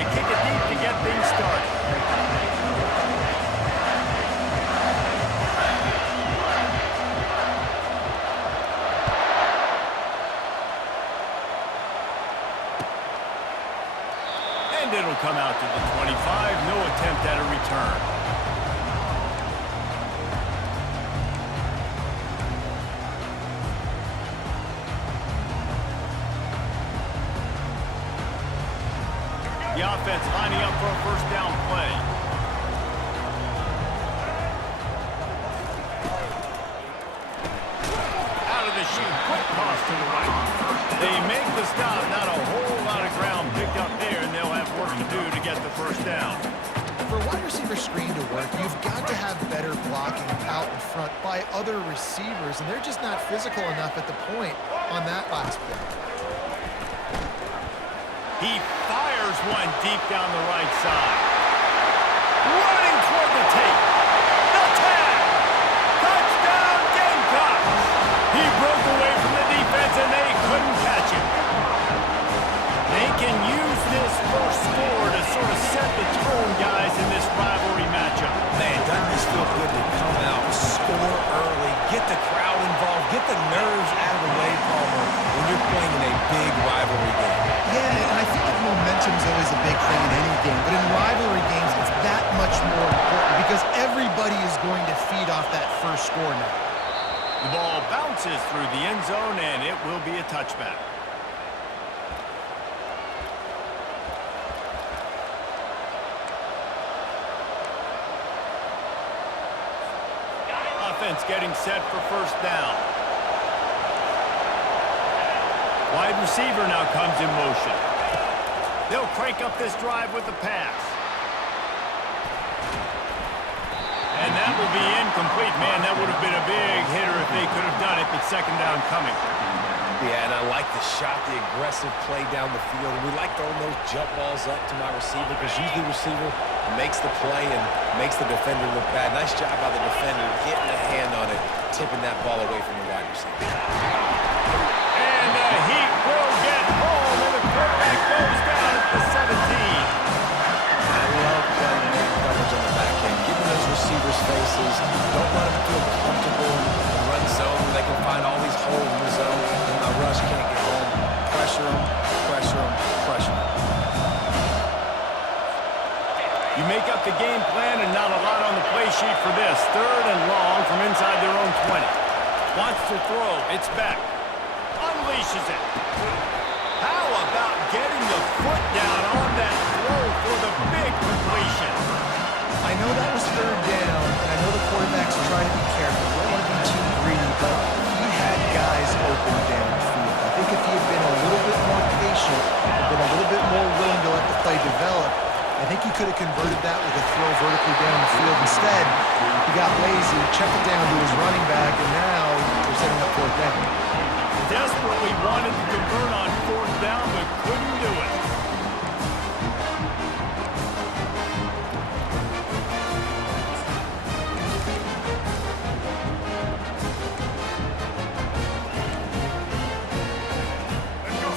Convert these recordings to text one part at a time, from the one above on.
You kick it deep to get things started. And it'll come out to the 25. No attempt at a return. The offense lining up for a first down play. Out of the chute, quick toss to the right. They make the stop, not a whole lot of ground picked up there, and they'll have work to do to get the first down. For a wide receiver screen to work, you've got to have better blocking out in front by other receivers, and they're just not physical enough at the point on that last play. He fires one deep down the right side. Running toward the tape. The tag. Touchdown, Gamecocks. He broke away from the defense, and they couldn't catch him. They can use this first score to sort of set the tone, guys, in this rivalry matchup. Man, doesn't this feel good to come out, score early, get the crowd involved, get the nerves out of the way, Palmer, when you're playing in a big rivalry game. Yeah, and I feel like momentum's always a big thing in any game, but in rivalry games, it's that much more important because everybody is going to feed off that first score now. The ball bounces through the end zone, and it will be a touchback. Offense getting set for first down. Wide receiver now comes in motion. They'll crank up this drive with the pass. And that will be incomplete. Man, that would have been a big hitter if they could have done it, but second down coming. Yeah, and I like the shot, the aggressive play down the field. And we like throwing those jump balls up to my receiver because usually the receiver makes the play and makes the defender look bad. Nice job by the defender getting a hand on it, tipping that ball away from the wide receiver. And he will get home, and the quarterback goes down at the 17. I love playing man coverage on the back end, giving those receivers faces. Don't let them feel comfortable in the run zone where they can find all these holes in the zone, and my rush can't get home. Pressure them, pressure them, pressure them. You make up the game plan, and not a lot on the play sheet for this. Third and long from inside their own 20. Wants to throw. It's back. Unleashes it. How about getting the foot down on that throw for the big completion? I know that was third down, and I know the quarterback's trying to be careful. We don't want to be too greedy, but he had guys open downfield. I think if he had been a little bit more patient, had been a little bit more willing to let the play develop, I think he could have converted that with a throw vertically down the field. Instead, he got lazy, checked it down to his running back, and now they're setting up fourth down. Desperately wanted to convert on fourth down, but couldn't do it.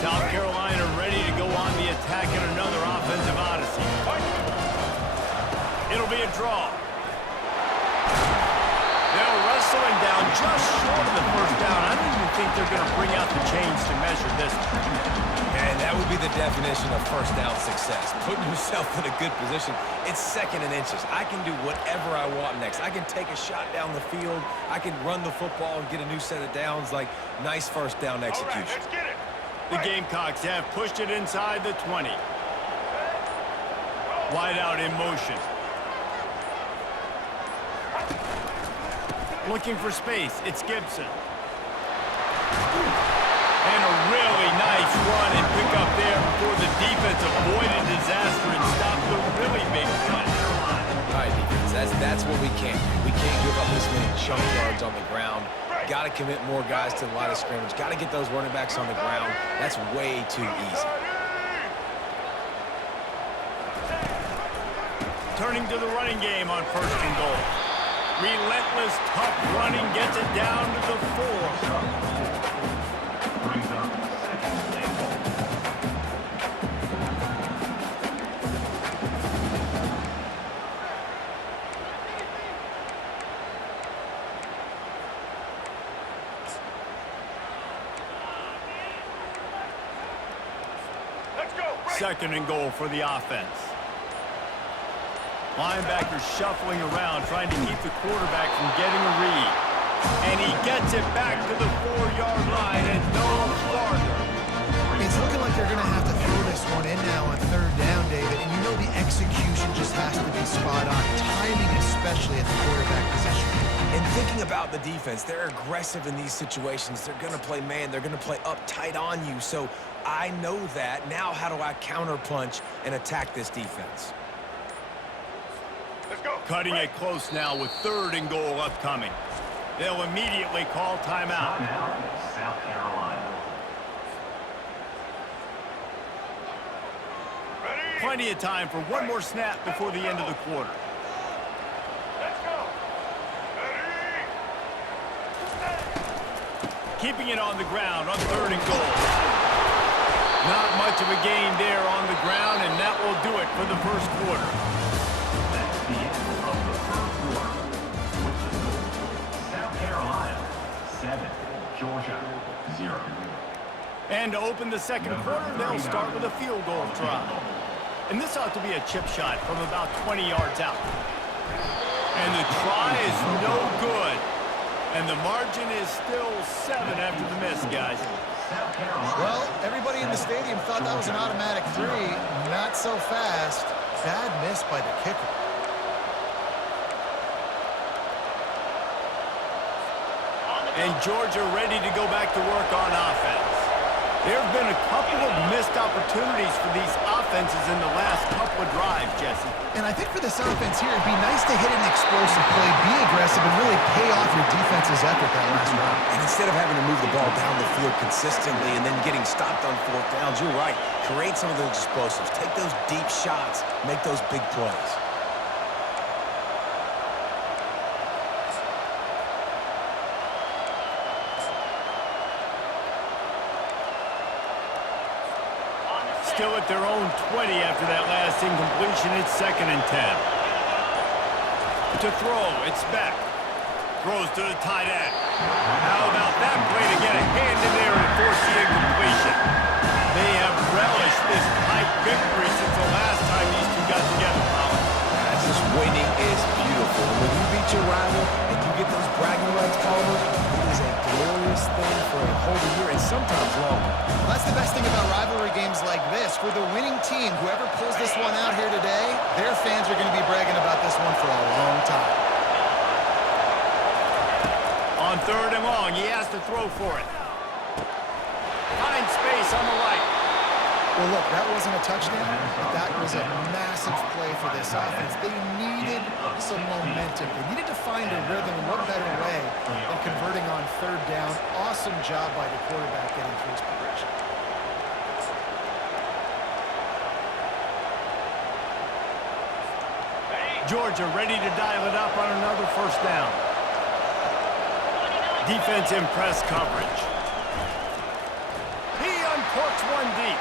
South Carolina ready to go on the attack in another offensive odyssey. It'll be a draw. They'll wrestle him down just short of the first down. I don't even think they're going to bring out the chains to measure this. And that would be the definition of first down success. Putting yourself in a good position. It's second and inches. I can do whatever I want next. I can take a shot down the field. I can run the football and get a new set of downs. Like, nice first down execution. All right, let's get it. The Gamecocks have pushed it inside the 20. Wide out in motion. Looking for space. It's Gibson. And a really nice run and pick up there before the defense avoided disaster and stopped the really big run. All right, defense, that's what we can't do. We can't give up this many chunk yards on the ground. Got to commit more guys to the line of scrimmage. Got to get those running backs on the ground. That's way too easy. Turning to the running game on first and goal. Relentless, tough running gets it down to the 4. Second and goal for the offense. Linebacker shuffling around, trying to keep the quarterback from getting a read. And he gets it back to the 4-yard line and no farther. It's looking like they're going to have to throw this one in now on third down, David. And you know the execution just has to be spot on. Timing especially at the quarterback position. And thinking about the defense, they're aggressive in these situations. They're going to play man. They're going to play up tight on you. So I know that. Now how do I counterpunch and attack this defense? Let's go. Cutting it close now with third and goal upcoming. They'll immediately call timeout. South Carolina. Plenty of time for one more snap before the end of the quarter. Let's go. Keeping it on the ground on third and goal. Not much of a gain there on the ground, and that will do it for the first quarter. That's the end of the first quarter. With the score, South Carolina 7, Georgia 0. And to open the second quarter, they'll start with a field goal try. And this ought to be a chip shot from about 20 yards out. And the try is no good. And the margin is still 7 after the miss, guys. Well, everybody in the stadium thought that was an automatic 3. Not so fast. Bad miss by the kicker. And Georgia ready to go back to work on offense. There have been a couple of missed opportunities for these offenses in the last couple of drives, Jesse. And I think for this offense here, it'd be nice to hit an explosive play, be aggressive, and really pay off your defense's effort that last round. And instead of having to move the ball down the field consistently and then getting stopped on fourth downs, you're right. Create some of those explosives. Take those deep shots. Make those big plays. Still at their own 20 after that last incompletion. It's 2nd and 10. To throw, it's Beck. Throws to the tight end. How about that play to get a hand in there and force the incompletion? They have relished this tight victory since the last time these two got together, Colin. That's just winning is beautiful. When you beat your rival and you get those bragging rights, Palmer, it is a glorious thing for a whole year and sometimes longer. Well, that's the best thing about rivalry games like this. For the winning team, whoever pulls this one out here today, their fans are going to be bragging about this one for a long time. On third and long, he has to throw for it. Finds space on the right. Well, look, that wasn't a touchdown, but that was a massive play for this offense. They needed some momentum. They needed to find a rhythm, and what better way than converting on third down. Awesome job by the quarterback getting through his progression. Georgia ready to dial it up on another first down. Defense in press coverage. He uncorks one deep.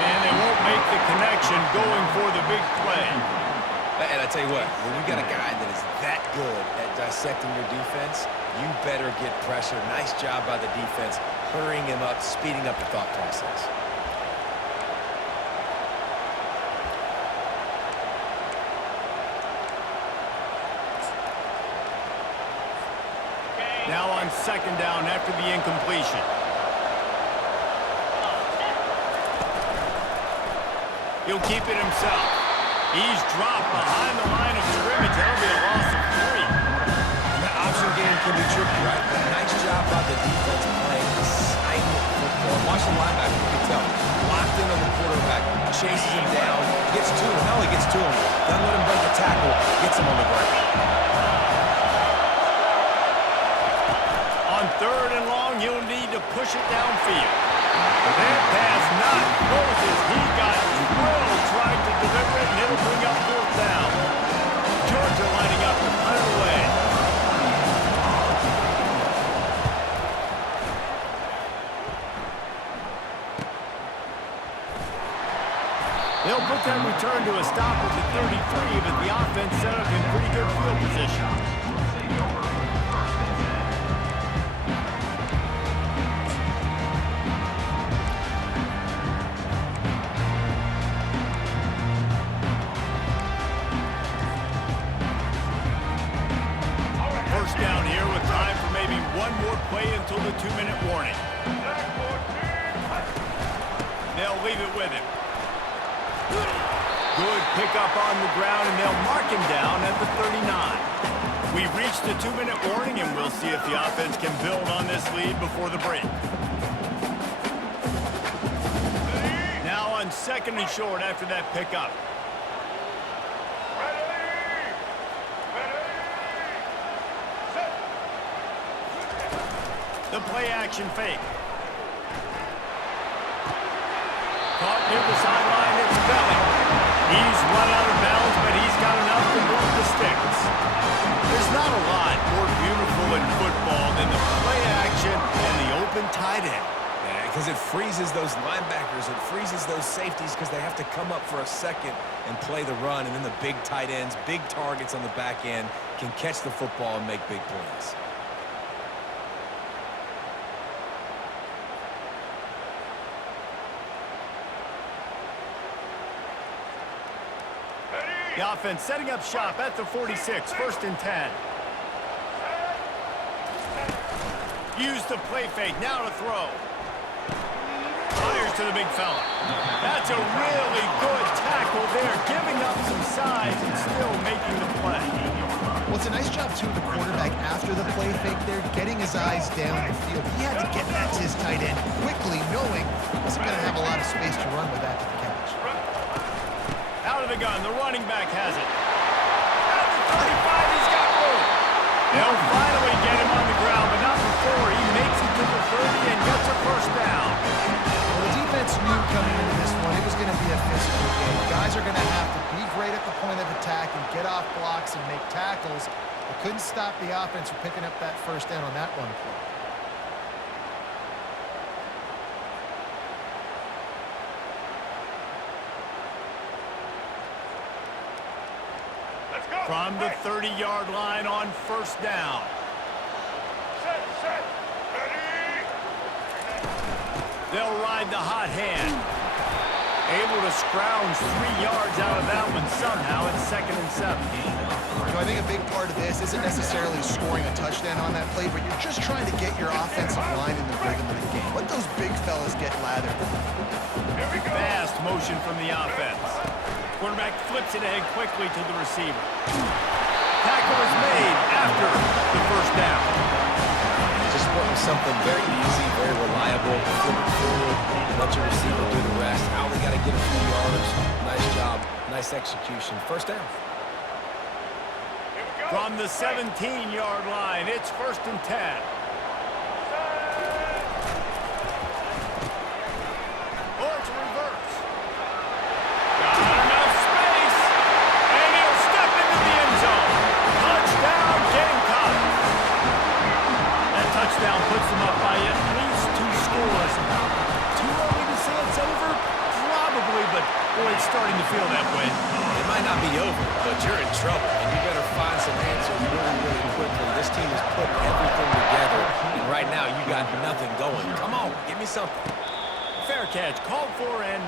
And they won't make the connection going for the big play. And I tell you what, when you got a guy that is that good at dissecting your defense, you better get pressure. Nice job by the defense, hurrying him up, speeding up the thought process. Now on second down after the incompletion. He'll keep it himself. He's dropped behind the line of scrimmage. That'll be a loss of 3. And that option game can be tricky, right? But nice job by the defense playing assignment football. Watch the linebacker, you can tell. Locked in on the quarterback, chases him down, gets to him. Hell, he gets to him. Doesn't let him break the tackle, gets him on the ground. On third and long, he'll need to push it downfield. That pass not closes. He got drilled trying to deliver it, and it'll bring up fourth down. Georgia lining up to punt it away. They'll put that return to a stop at the 33, but the offense set up in pretty good field position. They'll leave it with him. Good pickup on the ground, and they'll mark him down at the 39. We've reached the 2-minute warning, and we'll see if the offense can build on this lead before the break. Now on 2nd and short after that pickup. The play action fake. Caught near the sideline, it's Belling. He's run out of bounds, but he's got enough to move the sticks. There's not a lot more beautiful in football than the play action and the open tight end. Yeah, because it freezes those linebackers, it freezes those safeties because they have to come up for a second and play the run, and then the big tight ends, big targets on the back end can catch the football and make big plays. The offense setting up shop at the 46, 1st and 10. Use the play fake, now to throw. Fires to the big fella. That's a really good tackle there, giving up some size and still making the play. Well, it's a nice job, too, of the quarterback after the play fake there, getting his eyes down the field. He had to get that to his tight end quickly, knowing he wasn't going to have a lot of space to run with that to the catch. Out of the gun, the running back has it. At the 35, he's got room. They'll finally get him on the ground, but not before he makes it to the 30 and gets a 1st down. Well, the defense knew coming into this one it was going to be a physical game. Guys are going to have to be great at the point of attack and get off blocks and make tackles. But couldn't stop the offense from picking up that 1st down on that one play. From the 30-yard line on 1st down. Set, ready. They'll ride the hot hand. Able to scrounge 3 yards out of that one somehow at 2nd and 7. You know, I think a big part of this isn't necessarily scoring a touchdown on that play, but you're just trying to get your offensive line in the rhythm of the game. Let those big fellas get lathered. Fast motion from the offense. Quarterback flips it ahead quickly to the receiver. Tackle is made after the 1st down. Just wanting something very easy, very reliable. Flip it forward, let your receiver do the rest. I only got to get a few yards. Nice job, nice execution. 1st down. From the 17-yard line, it's 1st and 10. Or it's reverse. Got enough space, and he'll step into the end zone. Touchdown, Gamecocks. That touchdown puts them up by at least 2 scores. Too early to say it's over? Probably, but boy, it's starting to feel that way. It might not be over, but you're in trouble, and you better find some answers really, really quickly. This team has put everything together, and right now you got nothing going. Come on, give me something. Fair catch, called for, and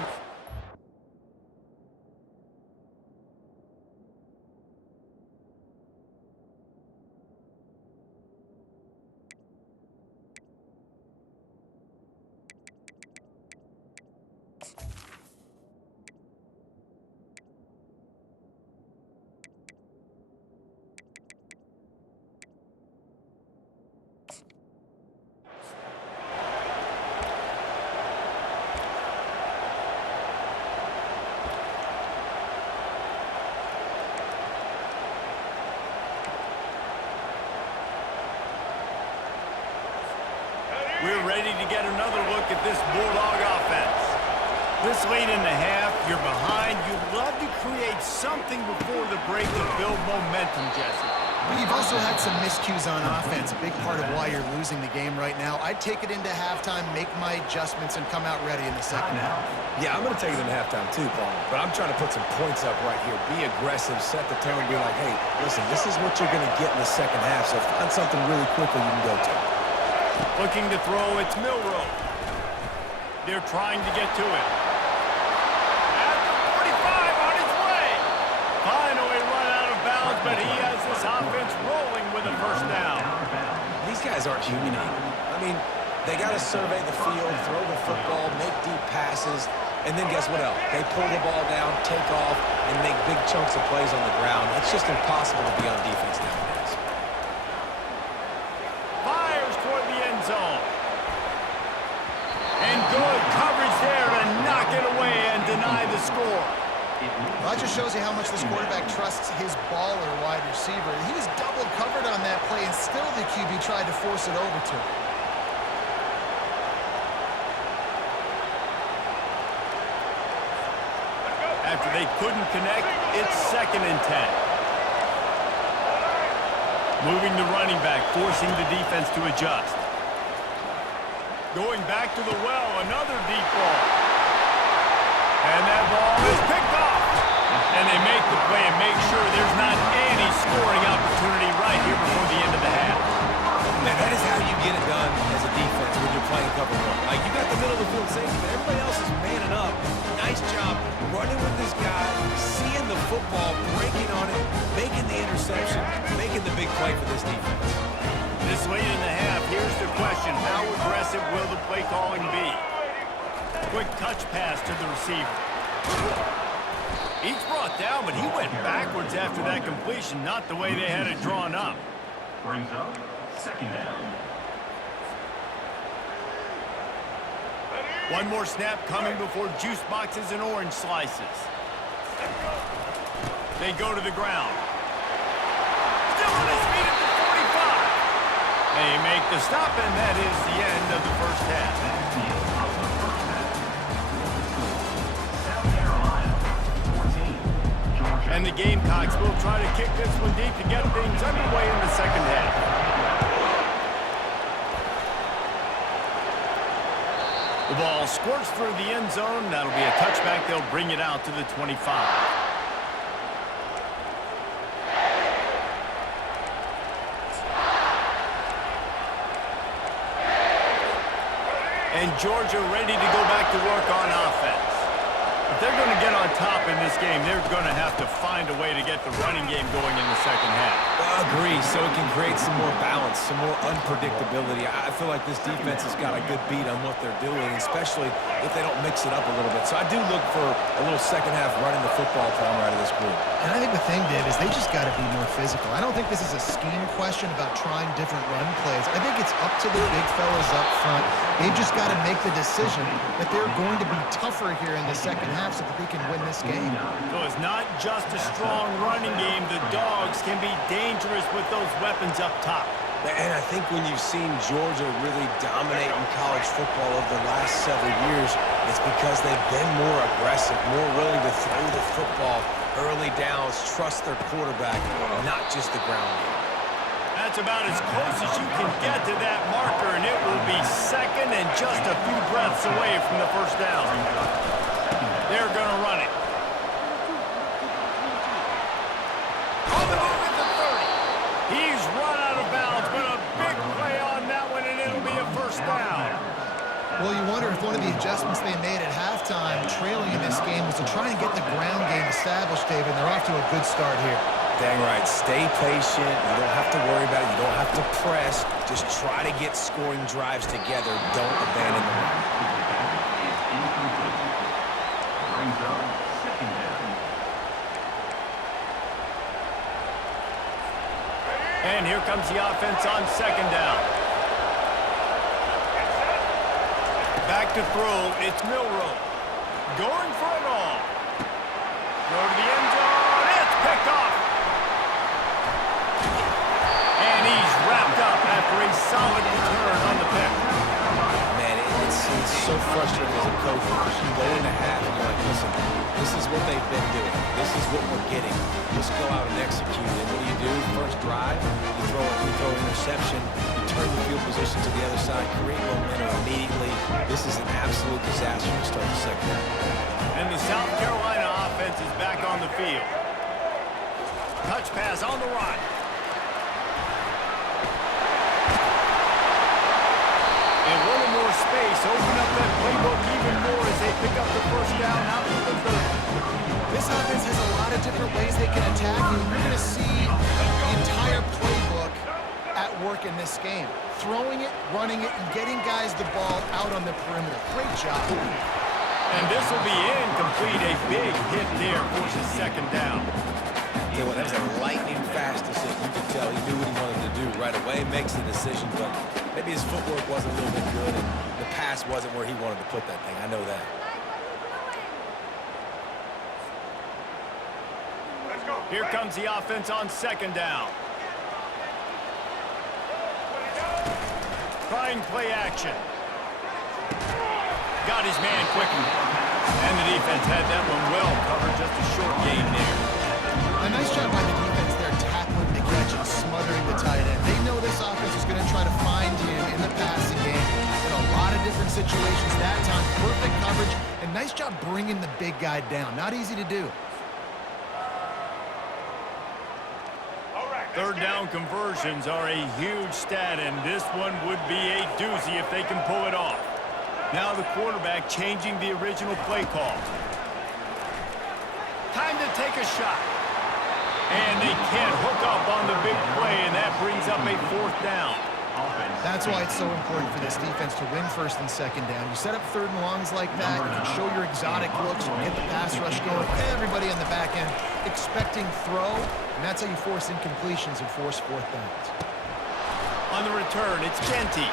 we're ready to get another look at this Bulldog offense. This late in the half, you're behind. You'd love to create something before the break to build momentum, Jesse. But you've also had some miscues on offense, a big part of why you're losing the game right now. I'd take it into halftime, make my adjustments, and come out ready in the 2nd half. Yeah, I'm going to take it in halftime too, Paul. But I'm trying to put some points up right here. Be aggressive, set the tone, be like, hey, listen, this is what you're going to get in the 2nd half, so find something really quickly you can go to. Looking to throw, it's Milroe. They're trying to get to it. At the 45, on his way. Finally run out of bounds, but he has this offense rolling with a 1st down. These guys aren't human. I mean, They got to survey the field, throw the football, make deep passes, and then guess what else? They pull the ball down, take off, and make big chunks of plays on the ground. It's just impossible to be on defense nowadays. Fires toward the end zone. And good coverage there to knock it away and deny the score. Well, that just shows you how much this quarterback trusts his baller wide receiver. He was double covered on that play, and still the QB tried to force it over to him. After they couldn't connect, it's 2nd and 10. Moving the running back, forcing the defense to adjust. Going back to the well, another deep ball. And that ball is picked off. And they make the play and make sure there's not any scoring opportunity right here before the end of the half. Man, that is how you get it done as a defense when you're playing cover one. Like, you got the middle of the field safety, but everybody else is manning up. Nice job running with this guy, seeing the football, breaking on it, making the interception, making the big play for this defense. This late in the half, here's the question. How aggressive will the play calling be? Quick touch pass to the receiver. He's brought down, but he went backwards after that completion, not the way they had it drawn up. Brings up 2nd down. One more snap coming before juice boxes and orange slices. They go to the ground. Still on his feet at the 45. They make the stop, and that is the end of the first half. South Carolina 14, Georgia. And the Gamecocks will try to kick this one deep to get things underway in the second half. The ball squirts through the end zone. That'll be a touchback. They'll bring it out to the 25. And Georgia ready to go back to work on offense. If they're going to get on top in this game, they're going to have to find a way to get the running game going in the second half. I agree, so it can create some more balance, some more unpredictability. I feel like this defense has got a good beat on what they're doing, especially if they don't mix it up a little bit. So I do look for a little second half running the football from out of this group. And I think the thing, Dave, is they just got to be more physical. I don't think this is a scheme question about trying different run plays. I think it's up to the big fellas up front. They've just got to make the decision that they're going to be tougher here in the second half so that they can win this game. So it's not just a strong running game. The Dogs can be dangerous with those weapons up top. And I think when you've seen Georgia really dominate in college football over the last several years, it's because they've been more aggressive, more willing to throw the football early downs, trust their quarterback, not just the ground game. That's about as close as you can get to that marker, and it will be second and just a few breaths away from the first down. They're going to run it. On the move at the 30. He's run out of bounds, but a big play on that one, and it'll be a first down. Well, you wonder if one of the adjustments they made at halftime, trailing in this game, was to try and get the ground game established, David, and they're off to a good start here. Dang right. Stay patient. You don't have to worry about it. You don't have to press. Just try to get scoring drives together. Don't abandon the run. Brings up 2nd down. And here comes the offense on second down. Back to throw. It's Milroe. Going for it all. Go to the end zone. It's picked off. And he's wrapped up after a solid return on the pick. Man, it's so frustrating as a coach because you go into half and you're like, listen, this is what they've been doing. This is what we're getting. Let's go out and execute. And what do? First drive, you throw an interception, you turn the field position to the other side, create momentum immediately. This is an absolute disaster to start the second half. And the South Carolina offense is back on the field. Touch pass on the right. And a little more space, open up that playbook even more as they pick up the first down out to the 30. This offense has a lot of different ways they can attack you. You're going to see the entire playbook at work in this game. Throwing it, running it, and getting guys the ball out on the perimeter. Great job. And this will be incomplete. A big hit there forces second down. Tell you what, that was a lightning-fast decision. You could tell he knew what he wanted to do right away, makes the decision, but maybe his footwork wasn't a little bit good, and the pass wasn't where he wanted to put that thing. I know that. Let's go. Here comes the offense on second down. Trying play action. Got his man quickly. And the defense had that one well covered. Just a short gain there. A nice job by the defense there, tackling the catch and smothering the tight end. They know this offense is going to try to find him in the passing game in a lot of different situations. That time, perfect coverage, and nice job bringing the big guy down. Not easy to do. All right. Third down conversions are a huge stat, and this one would be a doozy if they can pull it off. Now the quarterback changing the original play call. Time to take a shot. And they can't hook up on the big play, and that brings up a fourth down. That's why it's so important for this defense to win first and second down. You set up third and longs like that, you can show your exotic looks, you get the pass rush going, everybody on the back end expecting throw, and that's how you force incompletions and force fourth downs. On the return, it's Genty.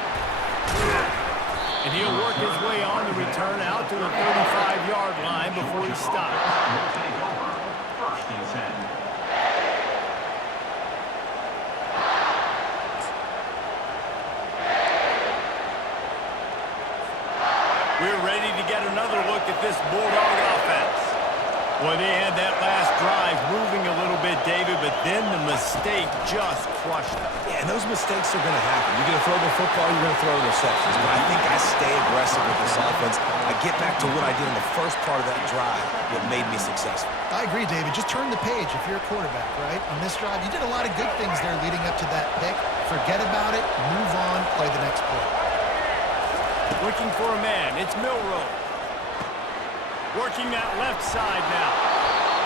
And he'll work his way on the return out to the 35-yard line before he stops. Will take over. First and 10. We're ready to get another look at this Bulldog offense. Well, they had that last drive moving a little bit, David, but then the mistake just crushed them. Yeah, and those mistakes are going to happen. You're going to throw the football, you're going to throw interceptions. But I think I stay aggressive with this offense. I get back to what I did in the first part of that drive, what made me successful. I agree, David. Just turn the page if you're a quarterback, right? On this drive, you did a lot of good things there leading up to that pick. Forget about it, move on, play the next play. Looking for a man, it's Milroe. Working that left side now.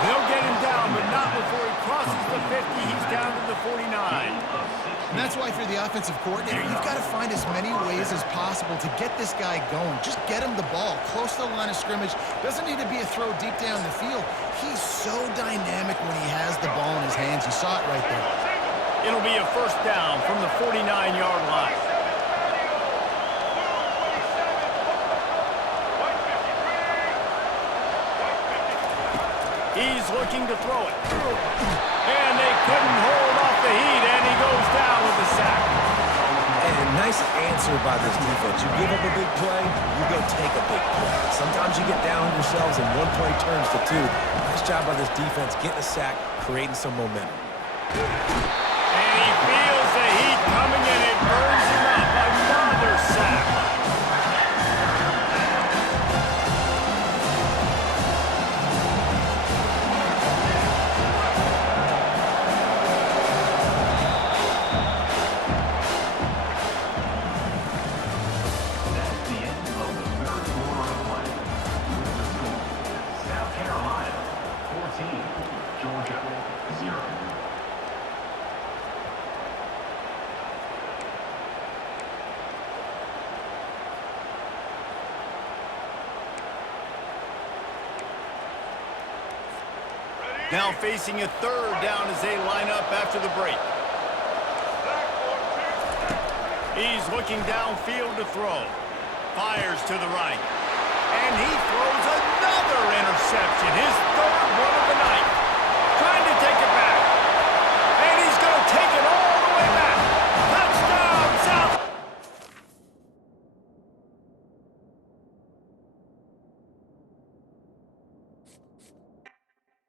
They'll get him down, but not before he crosses the 50. He's down to the 49. And that's why if you're the offensive coordinator, you've got to find as many ways as possible to get this guy going. Just get him the ball close to the line of scrimmage. Doesn't need to be a throw deep down the field. He's so dynamic when he has the ball in his hands. You saw it right there. It'll be a first down from the 49-yard line. He's looking to throw it. And they couldn't hold off the heat, and he goes down with the sack. And nice answer by this defense. You give up a big play, you go take a big play. Sometimes you get down on yourselves and one play turns to two. Nice job by this defense getting a sack, creating some momentum. And he feels the heat coming, and it burns him up. Another sack. Now facing a third down as they line up after the break. He's looking downfield to throw. Fires to the right. And he throws